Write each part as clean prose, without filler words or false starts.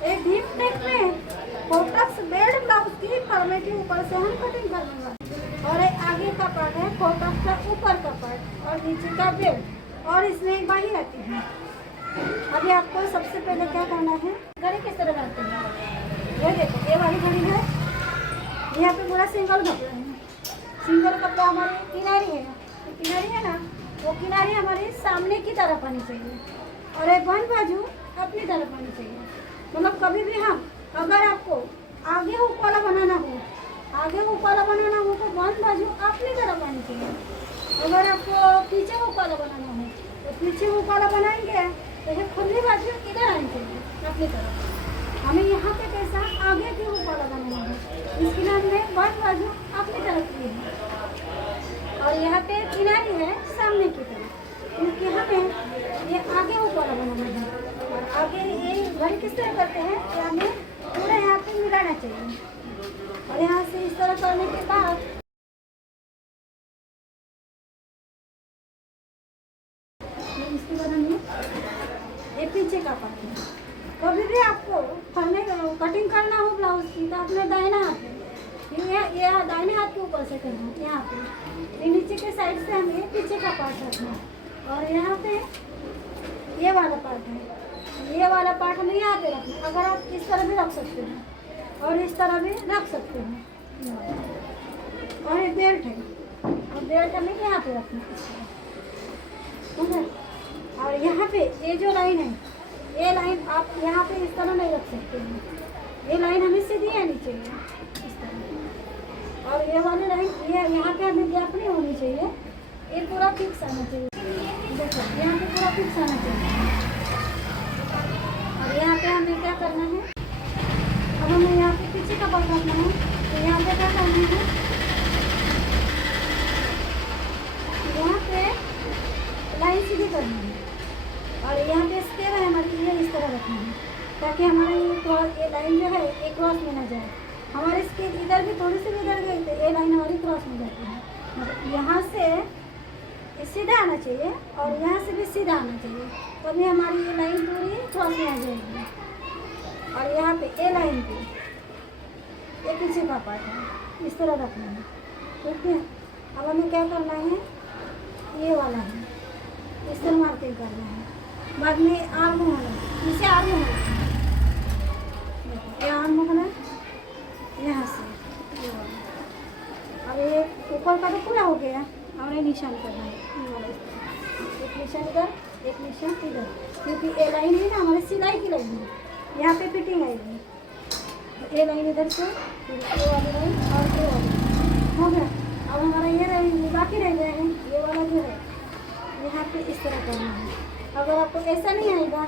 एक deep neck में कोटक्स belt blouse की फर्मे के ऊपर से हम कटिंग करने वाले। और एक आगे का पार्ट है कोटक्स का ऊपर का पार्ट और नीचे का बेल्ट और इसमें एक बाही आती है। अभी आपको सबसे पहले क्या करना है, घड़ी किस तरह डालते हैं। ये देखो ये वाली घड़ी है, यहाँ पे पूरा सिंगल कपड़ा है। सिंगल कपड़ा हमारी किनारी है, किनारी है ना, वो किनारी हमारी सामने की तरफ आनी चाहिए और एक वन बाजू अपनी तरफ आनी चाहिए। मतलब कभी भी हम अगर आपको आगे हुक वाला बनाना हो, आगे हुक वाला बनाना हो तो वन बाजू अपनी तरफ आनी चाहिए। अगर आपको पीछे हुक वाला बनाना हो तो पीछे हुक वाला बनाएंगे तो ये खुली बाजू इधर आनी चाहिए अपनी तरफ। हमें यहाँ पे कैसा आगे की हुक वाला बनाना है, इसके लिए हमने वन बाजू अपनी तरफ की है और यहाँ पे किनारी है सामने की तरफ, क्योंकि हमें ये आगे हुक वाला बनाना है। और आगे ये घड़ी किस तरह करते हैं कि हमें पूरा यहाँ पे मिलाना चाहिए और यहाँ से इस तरह करने के बाद इसके बाद हमें ये पीछे का पार्ट है। कभी भी आपको फरने कटिंग करना हो ब्लाउज की तो अपने दाहिना हाथ में ये दाहिने हाथ के ऊपर से करना है। यहाँ पे ये नीचे के साइड से हमें पीछे का पार्ट रखना है और यहाँ पे ये वाला पार्ट है, ये वाला पार्ट हमें यहाँ पे रखना है। अगर आप इस तरह भी रख सकते हैं और इस तरह भी रख सकते हैं। और ये बेल्ट है और बेल्ट हमें यहाँ पे रखना है इस तरह, ठीक है। और यहाँ पे ये जो लाइन है, ये लाइन आप यहाँ पे इस तरह नहीं रख सकते हैं, ये लाइन हमें सीधी आनी चाहिए इस तरह। और ये वाली लाइन ये यहाँ पे हमें गैप नहीं होनी चाहिए, ये पूरा फिक्स आना चाहिए। देखो यहाँ पे पूरा फिक्स आना चाहिए। और यहाँ पे हमें क्या करना है, अब हमें यहाँ पे पीछे का पार्ट रखना है तो यहाँ पे क्या करना है, यहाँ पे लाइन सीधी करनी है और यहाँ पे स्केल है हमारी ये इस तरह रखना है ताकि हमारी ये लाइन जो है ये क्रॉस में ना जाए। हमारे स्केल इधर भी थोड़ी सी भी इधर गई तो ये लाइन हमारी क्रॉस में जाती है। मतलब यहाँ से सीधा आना चाहिए और यहाँ से भी सीधा आना चाहिए, तभी हमारी ये लाइन पूरी क्रॉस में आ जाएगी। और यहाँ पे ए लाइन पे ये पीछे का पार्ट है, इस तरह रखना है, ठीक है। अब हमें क्या करना है, ये वाला है इस तरह मार्किंग करना है। बाद में आर्म होना, इसे आर्म होना, ये आर्म होना यहाँ से ये वाला। अब ये ऊपर का तो पूरा हो गया और ये निशान करना है, ये वाला एक निशान इधर एक निशान इधर, क्योंकि ये लाइन है ना हमारी सिलाई की लाइन है, यहाँ पे फिटिंग आएगी। ये लाइन इधर से ये वाली लाइन और ये वाली हो गया। अब हमारा ये लाइन बाकी रह गया है, ये वाला जो है यहाँ पे इस तरह करना है। अगर आपको ऐसा नहीं आएगा,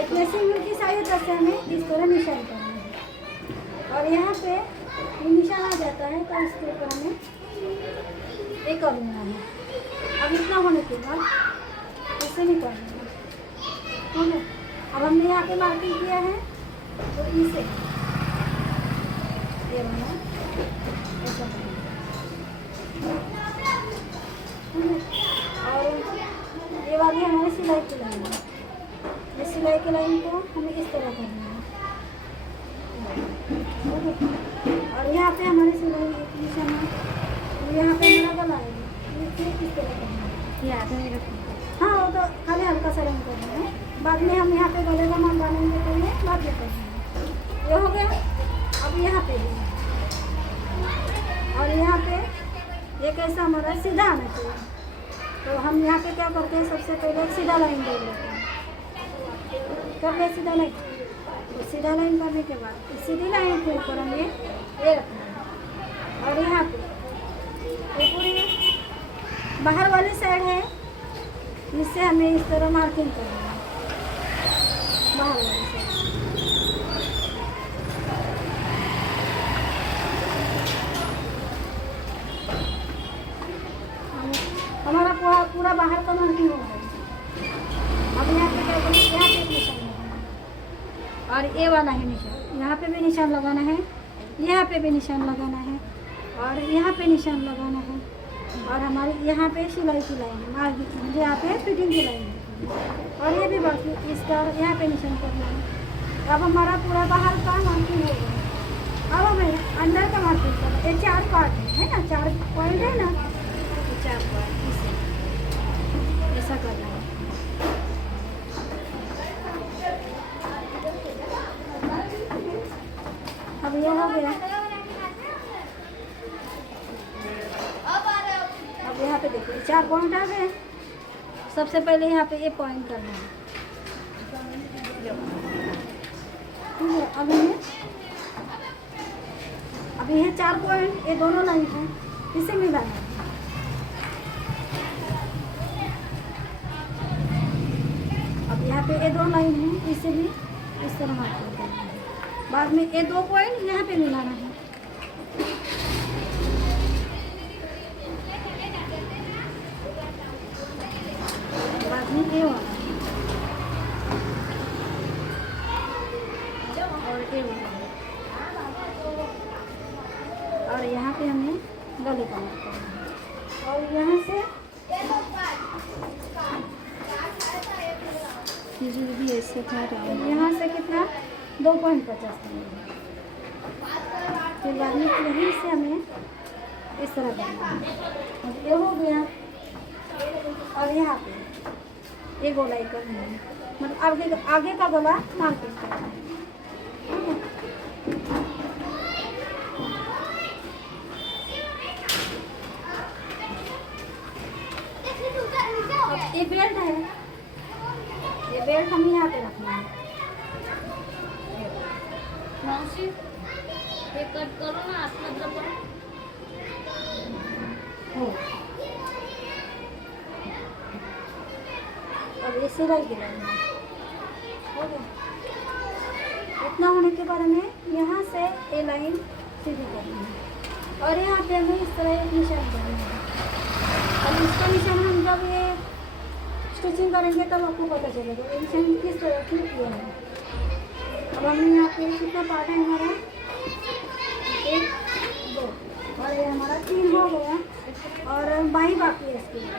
एक लेसिंग की सहायता से हमें इस तरह निशान करना है और यहाँ पे ये निशान आ जाता है तो इसके ऊपर हमें एक कर लेना है। अब इतना होने के बाद इसे नहीं करना है, ठीक है। अब हमने यहाँ पे मार्किंग किया है तो इसे ये वाला ऐसा और ये वाली हमारी सिलाई की लाइन है, इस सिलाई की लाइन को हमें इस तरह करना है और यहाँ पे हमारी सिलाई एक निशान है, यहाँ पे हमारा गला है, इस तरह करना है। यहाँ पे हाँ वो तो खाली हल्का सा रंग करना है, बाद में हम यहाँ पे गले का माल डालेंगे तो ये बाद में करेंगे। ये हो गया। अब यहाँ पे और यहाँ पे ये कैसा हमारा सीधा आना चाहिए, तो हम यहाँ पे क्या करते हैं, सबसे पहले एक सीधा लाइन दे देते हैं। कर ले सीधा लाइन, तो सीधा लाइन करने के बाद सीधी लाइन के ऊपर हमें ये रखना है और यहाँ पे ये पूरी बाहर वाली साइड है, इससे हमें इस तरह मार्किंग करना है बाहर वाली साइड। हमारा पूरा बाहर का मार्किंग हो गया। अब यहाँ पे क्या करें, यहाँ पे एक निशान लगाना है और ये वाला है निशान, यहाँ पे भी निशान लगाना है, यहाँ पे भी निशान लगाना है और यहाँ पे निशान लगाना है और हमारी यहाँ पे सिलाई की लाइन है, यहाँ पे फिटिंग की लाइन है। सेंटर यहाँ पे निशान करना है। अब हमारा पूरा बाहर का मार्किंग हो गया। अब हमें अंदर का मार्किंग करना है। ये 4 पार्ट है ना, 4 पॉइंट है ना, ये 4 पॉइंट इसे ऐसा करना है। अब ये हो गया। अब यहाँ पे देखिए 4 पॉइंट आ गए। सबसे पहले यहाँ पे ये पॉइंट करना है, ठीक है। अभी ये 4 पॉइंट, ये दोनों लाइन है, इसे मिलाना है। अब यहाँ पे ये 2 लाइन है, इसे भी इस तरह मार्किंग करना है। बाद में ये 2 पॉइंट यहाँ पे मिलाना है। बाद में ये वाला और ये वाला, और यहाँ पे हमें गले का मार्क करना है। और यहाँ से भी ऐसे था यहाँ से कितना 2.50 फिर बाद में यहीं से हमें इस तरह करना है। और ये हो गया। और यहाँ पे ये गोलाई करनी है, मतलब आगे का गला मार्किंग करना है, ठीक है। अब ये बेल्ट है, ये बेल्ट हमें यहाँ पे रखना है। ये कट करो ना मतलब हो। अब ये सिलाई गिराना है, हो गया। इतना होने के बाद हमें यहाँ से ये लाइन सीधी करनी है, और यहाँ पे हमें इस तरह एक निशान करना है। अब इसका निशान हम जब ये स्टिचिंग करेंगे तब आपको पता चलेगा ये निशान किस तरह की किया है। अब हमने यहाँ पे कितना पार्ट है हमारा, 1 2, और ये हमारा 3 हो गया, और बाई बाकी है इसके लिए।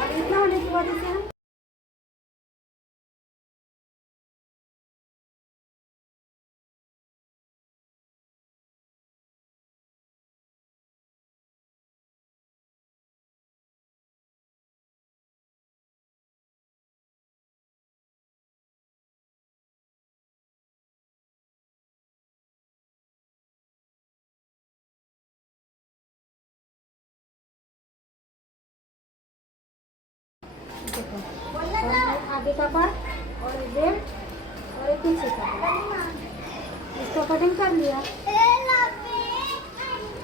अब इतना होने के बाद इसे हम आगे का पार्ट और बेल्ट और एक पीछे का पार्ट, इसको कटिंग कर लिया।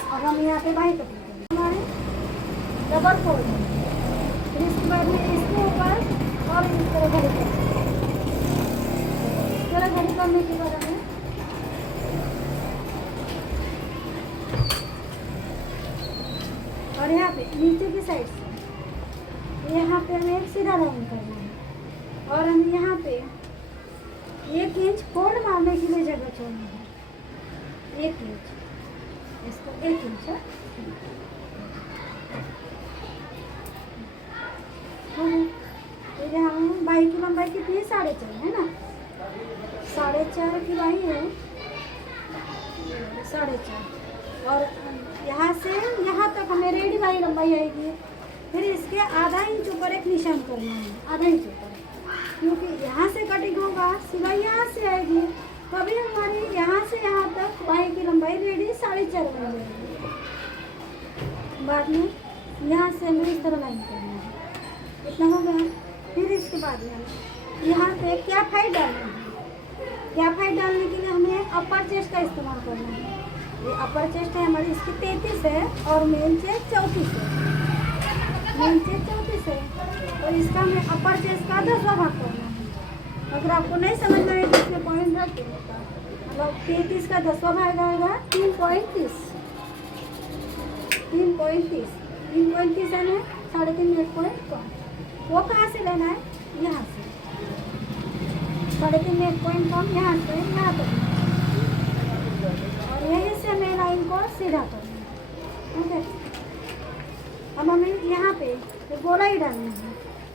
अब हम यहाँ पे बाई कटिंग करेंगे। हमारे डबल फोल्ड है, फिर इसके बाद में इसके ऊपर और इस तरह घड़ी करेंगे। इस तरह घड़ी करने के बाद हमें और यहाँ पे नीचे की साइड से यहाँ पे हमें एक सीधा लाइन करना है, और हम यहाँ पे 1 इंच फोल्ड मारने के लिए जगह छोड़नी है। 1 इंच, इसको 1 इंच है। ये हम बाई की लंबाई कितनी है, 4.5 है ना, 4.5 की बाई है, 4.5। और यहाँ से यहाँ तक हमें रेडी बाई लंबाई आएगी। फिर इसके आधा इंच ऊपर एक निशान करना है, आधा इंच ऊपर, क्योंकि यहाँ से कटिंग होगा, सिलाई यहाँ से आएगी, तभी हमारी यहाँ से यहाँ तक बाई की लंबाई रेडी 4.5 बन जाएगी। बाद में यहाँ से हमें इस तरह लाइन करना है। इतना हो गया। फिर इसके बाद में यहाँ पे क्या फाइट डालना है। क्या फाइट डालने के लिए हमें अपर चेस्ट का इस्तेमाल करना है। ये अपर चेस्ट है हमारी, इसकी 33 है, और मेन चेस्ट 34 है। मेन चेस्ट 34 है, और इसका हमें अपर चेस्ट का 10वां भाग करना है। अगर आपको नहीं समझ में आए तो इसमें पॉइंट रख देगा। मतलब 33 का 10वां भाग आएगा 3.30। 3.30 है ना, 3.5 मिनट पॉइंट कम। वो कहाँ से लेना है, यहाँ से 3.5 मिनट पॉइंट कम, यहाँ से यहाँ तक, और यहीं से हमें लाइन को सीधा करना है। ठीक है। अब हमें यहाँ पे गोलाई डालना है।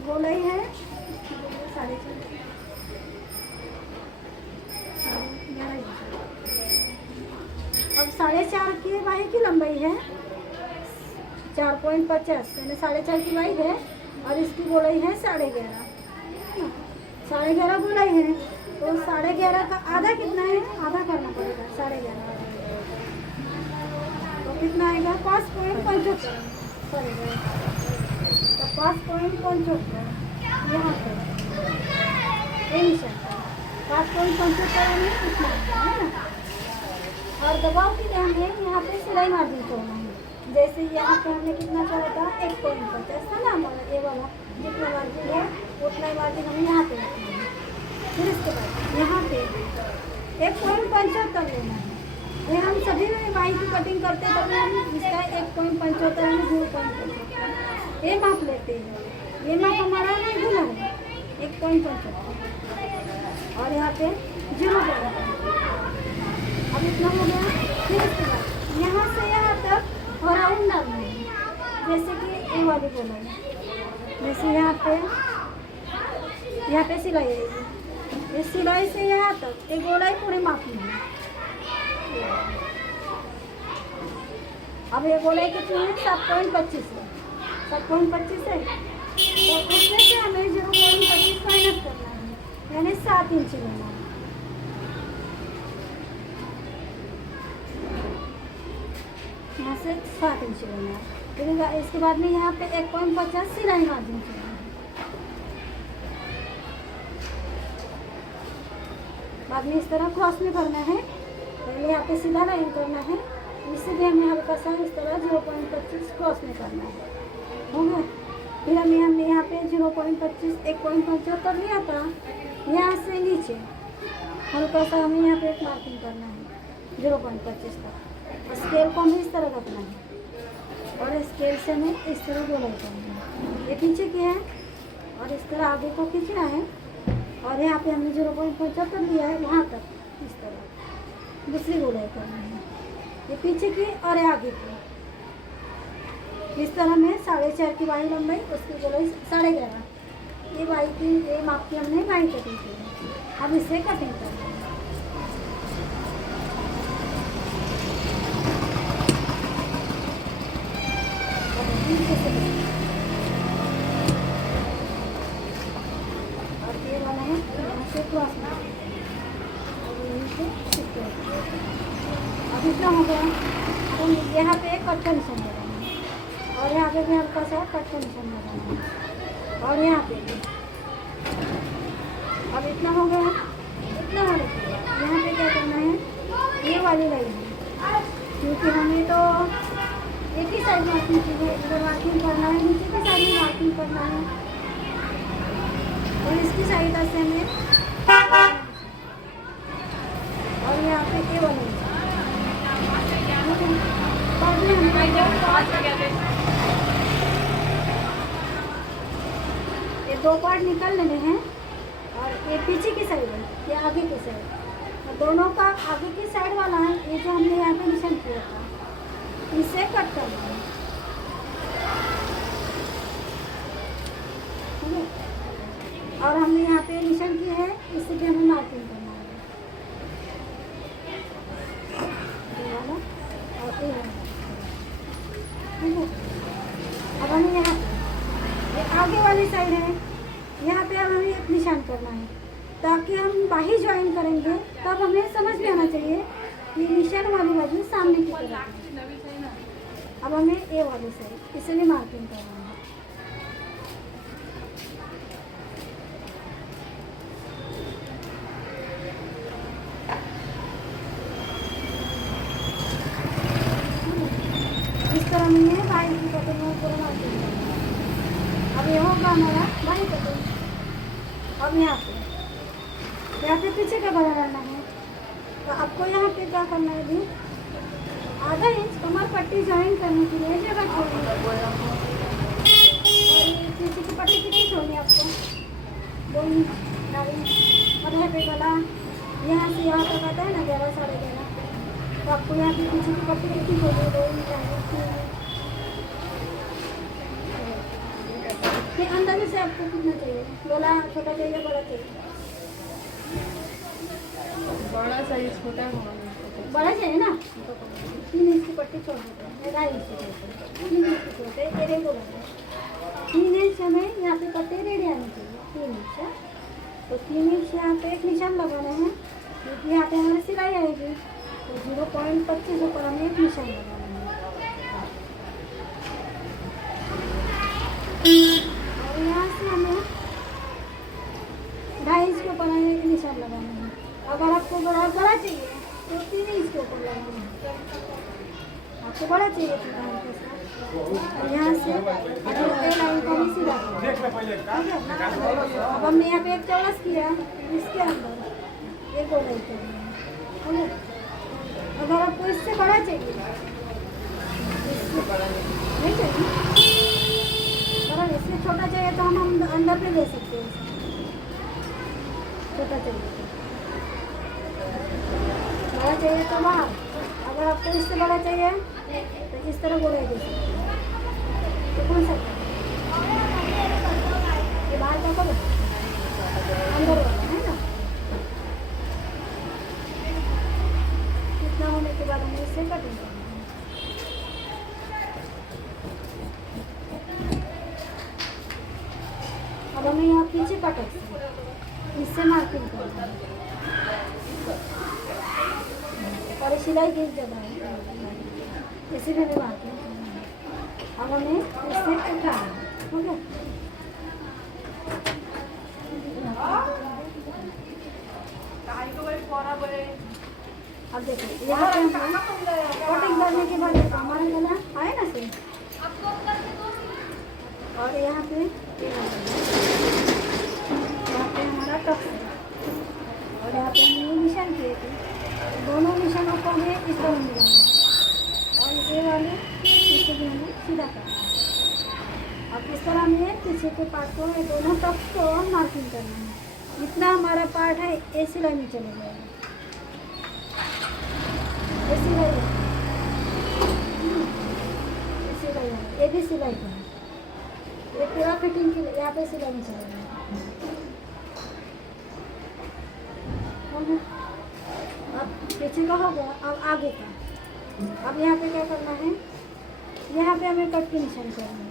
गोलाई है 4.5 अब 4.5 की बाही की लंबाई है 4.50 यानी 4.5 की बाही है और इसकी गोलाई है 11.5 11.5 गोलाई है तो 11.5 का आधा कितना है आधा करना पड़ेगा 11.5 तो कितना आएगा 5.75 करेगा तो 5.75 यहाँ पे ये निशान 5.75 में कितना है ना। और दबाव के लिए हमें यहाँ पे सिलाई मार्जिन छोड़ना है जैसे यहाँ पे हमने कितना छोड़ा था 1.50 था ना हमारा ये वाला जितना मार्जिन है उतना ही मार्जिन हमें यहाँ पे रखना है। फिर इसके बाद यहाँ पे 1.75 लेना है। ये हम सभी में बाई की कटिंग करते हैं तभी हम इसका 1.75 में 0.75 ये माप लेते हैं। ये माप हमारा रेगुलर है 1.75 और यहाँ पे 0.5 अब इतना हो गया। फिर इसके बाद यहाँ से यहाँ तक राउंड डालना है जैसे कि ये वाली गोलाई जैसे यहाँ पे सिलाई रहेगी इस सिलाई से यहाँ तक एक गोलाई पूरी मापनी है। अब ये गोलाई कितनी है 7.25 है 7.25 है तो उसमें से हमें 0.25 माइनस करना है यानी 7 इंच लेना है। यहाँ से 7 इंच लेना है। फिर इसके बाद में यहाँ पे 1.50 सिलाई मार्जिन चाहिए। बाद में इस तरह क्रॉस में करना है पहले यहाँ पे सीधा लाइन करना है इससे भी हमें हल्का सा इस तरह 0.25 क्रॉस में करना है हो गया। फिर हमने यहाँ पे 0.25 1.75 लिया था यहाँ से नीचे हल्का सा हमें यहाँ पे एक मार्किंग करना है 0.25 तक। स्केल को हमें इस तरह रखना है और स्केल से हमें इस तरह गोलाई करना है। ये पीछे की है और इस तरह आगे को खींचना है और यहाँ पे हमने 0.75 लिया है यहाँ तक इस तरह दूसरी गोलाई करनी है। ये पीछे की और ये आगे की इस तरह में 4.5 की बाही लंबाई उसकी गोलाई 11.5 ये बाही की ये माप की हमने बाही कटिंग की है। अब इसे कटिंग करना है। और ये वाला है यहाँ से क्रॉस में और यहीं से सीधे। अब इतना हो गया। तो यहाँ पे एक कट का निशान लगाना है और यहाँ पे भी हल्का सा कट का निशान लगाना है और यहाँ पे भी। अब इतना हो गया। इतना होने के बाद यहाँ पे क्या करना है ये वाली लाइन है क्योंकि हमें तो एक ही साइड मार्किंग की है इधर मार्किंग करना है नीचे की साइड में मार्किंग करना है और इसकी साइड से हमें और यहाँ पे ये वाली ये 2 पार्ट निकाल लेने हैं और ये पीछे की साइड है ये आगे की साइड और दोनों का आगे की साइड वाला है ये जो हमने यहाँ पे निशान किया था इसे कट कर देंगे। और हमने यहाँ पे निशान किया है इससे भी हमें मार्किंग करना है ये वाला और ये वाला ठीक है। अब हमें यहाँ पे ये आगे वाली साइड है यहाँ पे अब हमें एक निशान करना है ताकि हम बाही ज्वाइन करेंगे तब हमें समझ में आना चाहिए कि निशान वाली बाजू सामने की तरफ है। अब हमें ए वाली साइड इसे भी मार्किंग करना है। इस तरह में ये बाई की कटिंग में पूरा मार्किंग करना है। अब ये होगा हमारा बाई कटिंग। अब यहाँ पे पीछे का बड़ा रहना है तो आपको यहाँ पे क्या करना है भी आधा इंच कमर पट्टी ज्वाइन करने के लिए जगह छोड़नी है। और ये पीछे की पट्टी कितनी छोड़नी है आपको 2 इंच 4 इंच और यहाँ पे गला यहाँ से यहाँ तक आता है ना 11 साढ़े 11 तो आपको यहाँ पे पीछे की पट्टी कितनी छोड़नी है 2 इंच 4 इंच 3 इंच। ये अंदाजे से आपको कितना चाहिए, गला छोटा चाहिए बड़ा चाहिए? बड़ा साइज छोटा बड़ा चाहिए ना, 3 इंच की पट्टी छोड़ देते हैं, 2.5 इंच की छोड़ते हैं, 3 इंच की छोड़ते हैं, ये रेगुलर है 3 इंच हमें यहाँ पे पट्टी रेडी आनी चाहिए 3 इंच है। तो 3 इंच यहाँ पे एक निशान लगाना है क्योंकि यहाँ पे हमारी सिलाई आएगी, तो 0.25 ऊपर हमें एक निशान लगाना है। और यहाँ से हमें 2.5 इंच के ऊपर हमें एक निशान लगाना है। अगर आपको बड़ा चाहिए तो 3 इंच के ऊपर लगाना है, आपको बड़ा चाहिए तो और यहाँ से अगर ए लाइन का भी सीधा ठीक है। अब हमने यहाँ पे एक चौरस किया, इसके अंदर एक गोलाई करनी है, ठीक है। अगर आपको इससे बड़ा चाहिए, इससे बड़ा नहीं चाहिए, अगर इससे छोटा चाहिए तो हम अंदर पे ले सकते हैं, छोटा चाहिए तो, बड़ा चाहिए तो बाहर। अगर आपको इससे बड़ा चाहिए तो इस तरह गोलाई दे सकते हैं। तो कौन सा ये बाहर का करो, अंदर वाला है ना। इतना होने के बाद हमें इससे कटिंग करना है। अब हमें यहाँ पीछे कटक इससे मार्किंग करना है और सिलाई की जगह है इसी में भी मार्किंग करना है। अब हमें इससे उठाना है, ठीक है। अब देखो यहाँ पे हम कटिंग करने के बाद देखो हमारा गला आए ना सही, और यहाँ पे हमारा टक्स है, और यहाँ पे हमने निशान किए थे, दोनों निशानों को हमें इस तरह मिलाना है और ये वाले इससे भी हमें सीधा करना है। अब इस तरह हमें पीछे के पार्ट को, ये दोनों टक्स को मार्किंग करना है। जितना हमारा पार्ट है ए सिलाई में चले जाएगा, ये सिलाई है, ये भी सिलाई का है, ये पूरा फिटिंग के लिए यहाँ पे सिलाई में चले जाएगा। अब पीछे का हो गया, अब आगे का। अब यहाँ पे क्या करना है, यहाँ पे हमें कट की निशान करना है।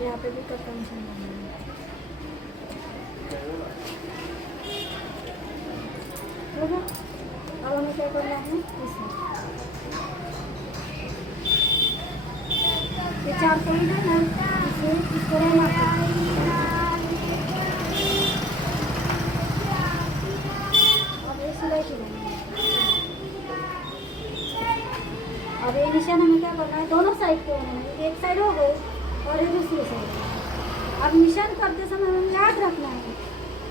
यहाँ पे भी कट का निशान करना है। ठीक है। अब हमें क्या करना है, इसमें ये 4 पॉइंट है ना, इसे इस तरह मारना है। अब ये सिलाई की लाइन है। अब ये निशान हमें क्या करना है, दोनों साइड को होना है, एक साइड हो गई और ये दूसरी साइड। अब निशान करते समय हमें याद रखना है,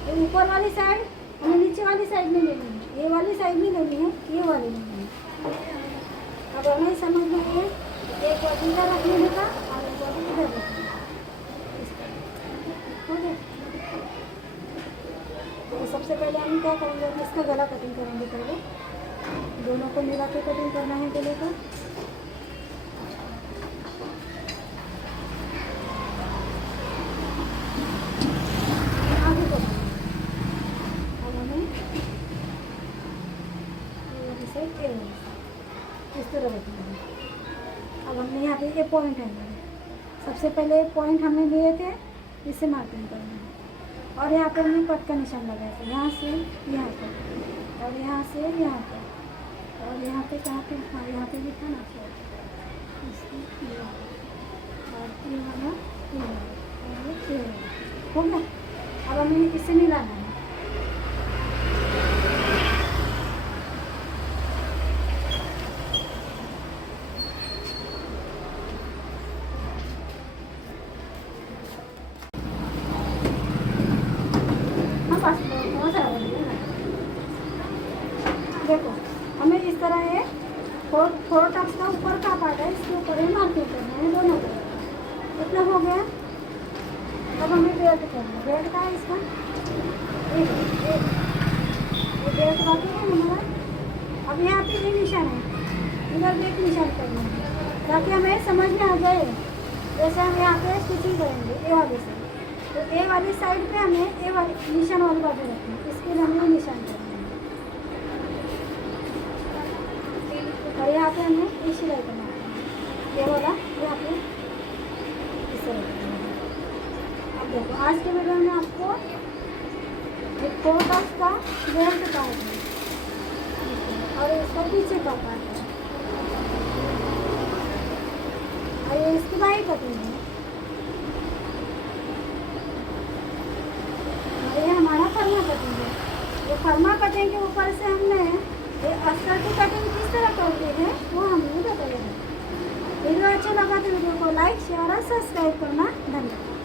ये ऊपर वाली साइड हमें नीचे वाली साइड में लेनी है, ये वाली साइड में लेनी है, ये वाली लेनी है। अब हमें समझना है एक बार इधर रख लेने का और एक बार इधर रख लेने का, ठीक है। तो सबसे पहले हम क्या करेंगे, इसका गला कटिंग करेंगे। पहले दोनों को मिला के कटिंग करना है गले का। आगे को अब हमें इसे इस तरह रखना है। अब हमने यहाँ पे ये पॉइंट है हमारे, सबसे पहले पॉइंट हमने लिए थे, इससे मार्किंग करना है और यहाँ पे हमने कट का निशान लगाया था, यहाँ से यहाँ तक और यहाँ से यहाँ तक और यहाँ पे कहाँ पे, हाँ यहाँ पे भी था ना, और ये वाला हो गया। अब हमें इससे मिलाना है। देखो हमें इस तरह है, फोर टक्स का ऊपर का पार्ट है, इसके ऊपर ही मार्किंग करना है दोनों को। इतना हो गया। अब हमें बेल्ट करना है, बेल्ट का है इसका ये बेल्ट बाकी है हमारा। अब यहाँ पे ये निशान है, इधर भी एक निशान करना है ताकि हमें समझ में आ जाए। जैसे हम यहाँ पे स्टिचिंग करेंगे ए वाले से, तो ए वाली साइड पे हमें ए वाली निशान वाली बाजू रखनी है, इसके लिए हमें निशान करना है। और यहाँ पे हमें ये सिलाई करना है, ये वाला यहाँ पे इसे रखना है। अब देखो आज के वीडियो में आपको एक कोटस का बेल्ट पार्ट है और इसका पीछे का पार्ट है और ये इसकी बाई कटिंग है और ये हमारा फर्मा कटिंग है। ये फर्मा कटिंग के ऊपर से हमने ये अस्तर की कटिंग किस तरह करते हैं वो हमने बताया है। वीडियो अच्छा लगा तो वीडियो को लाइक शेयर और सब्सक्राइब करना धन्यवाद।